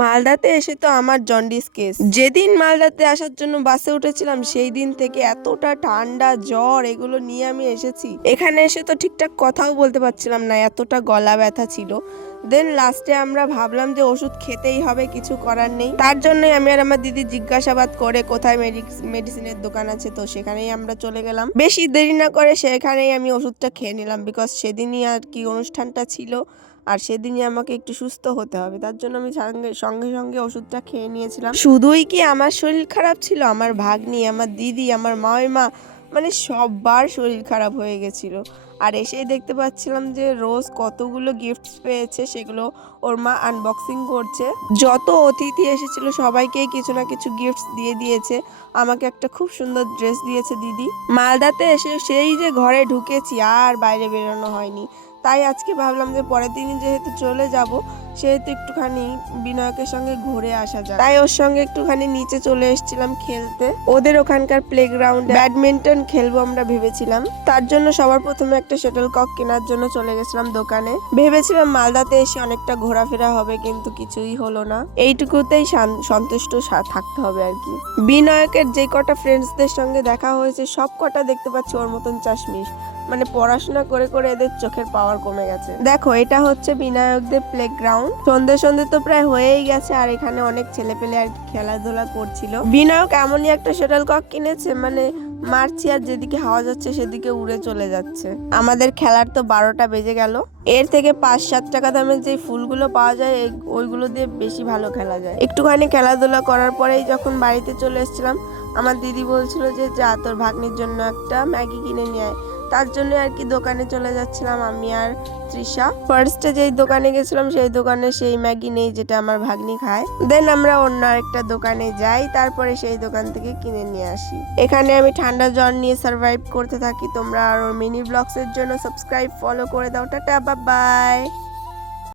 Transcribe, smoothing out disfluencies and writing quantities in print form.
মালদাতে এসে তো আমার জন্ডিস কেস। যেদিন মালদাতে আসার জন্য বাসে উঠেছিলাম সেই দিন থেকে এতটা ঠান্ডা জ্বর এগুলো নিয়ে আমি এসেছি। এখানে এসে তো ঠিকঠাক কথাও বলতে পারছিলাম না, এতটা গলা ব্যথা ছিল। দেন লাস্টে আমরা ভাবলাম যে ওষুধ খেতেই হবে, কিছু করার নেই। তার জন্যই আমি আর আমার দিদি জিজ্ঞাসাবাদ করে কোথায় মেডিসিনের দোকান আছে, তো সেখানেই আমরা চলে গেলাম। বেশি দেরি না করে সেখানেই আমি ওষুধটা খেয়ে নিলাম, বিকজ সেদিনই আর কি অনুষ্ঠানটা ছিল আর সেদিনই আমাকে একটু সুস্থ হতে হবে। তার জন্য আমি সঙ্গে সঙ্গে ওষুধটা খেয়ে নিয়েছিলাম। শুধুই কি আমার শরীর খারাপ ছিল, আমার ভাগ্নি, আমার দিদি, আমার মামিমা, মানে সবার শরীর খারাপ হয়ে গেছিল। আর এসেই দেখতে পাচ্ছিলাম যে রোজ কতগুলো গিফটস পেয়েছে, সেগুলো ওর মা আনবক্সিং করছে। যত অতিথি এসেছিল সবাইকেই কিছু না কিছু গিফটস দিয়ে দিয়েছে। আমাকে একটা খুব সুন্দর ড্রেস দিয়েছে দিদি। মালদাতে এসে সেই যে ঘরে ঢুকেছি আর বাইরে বেরোনো হয়নি। তাই আজকে ভাবলাম যে পরের দিনই যেহেতু চলে যাব, সেহেতু একটুখানি বিনয়কের সঙ্গে ঘুরে আসা যায়। তাই ওর সঙ্গে একটুখানি নিচে চলে এসেছিলাম খেলতে। ওদের ওখানকার প্লেগ্রাউন্ডে ব্যাডমিন্টন খেলবো আমরা ভেবেছিলাম। তার জন্য সবার প্রথমে একটা শাটল কক কেনার জন্য চলে গেছিলাম দোকানে। ভেবেছিলাম মালদাতে এসে অনেকটা ঘোরাফেরা হবে, কিন্তু কিছুই হলো না। এইটুকুতেই সন্তুষ্ট থাকতে হবে আর কি। বিনয়কের যে কটা ফ্রেন্ডসদের সঙ্গে দেখা হয়েছে সব কটা দেখতে পাচ্ছি ওর মতন চাশমিশ, মানে পড়াশোনা করে করে এদের চোখের পাওয়ার কমে গেছে। দেখো এটা হচ্ছে বিনায়কদের প্লেগ্রাউন্ড। সন্ধে সন্ধে তো প্রায় হয়েই গেছে আর এখানে অনেক ছেলে পেলে আর কি খেলাধুলা করছিল। বিনায়ক এমনই একটা শাটল কক কিনেছে, মানে মারছি আর যেদিকে হাওয়া যাচ্ছে সেদিকে উড়ে চলে যাচ্ছে। আমাদের খেলার তো 12টা বেজে গেল। এর থেকে 5-7 টাকা দামের যে ফুলগুলো পাওয়া যায় ওইগুলো দিয়ে বেশি ভালো খেলা যায়। একটুখানি খেলাধুলা করার পরেই যখন বাড়িতে চলে এসেছিলাম, আমার দিদি বলছিল যে যা তোর ভাগ্নির জন্য একটা ম্যাগি কিনে নিয়ে আয়। তার জন্য আর কি দোকানে চলে যাচ্ছিলাম আমি আর তৃষা। ফার্স্টে যেই দোকানে গেছিলাম সেই দোকানে সেই ম্যাগি নেই যেটা আমার ভাগ্নি খায়। দেন আমরা অন্য একটা দোকানে যাই, তারপরে সেই দোকান থেকে কিনে নিয়ে আসি। এখানে আমি ঠান্ডা জ্বর নিয়ে সার্ভাইভ করতে থাকি। তোমরা আরো মিনি ব্লগস এর জন্য সাবস্ক্রাইব ফলো করে দাও। Tata, bye bye.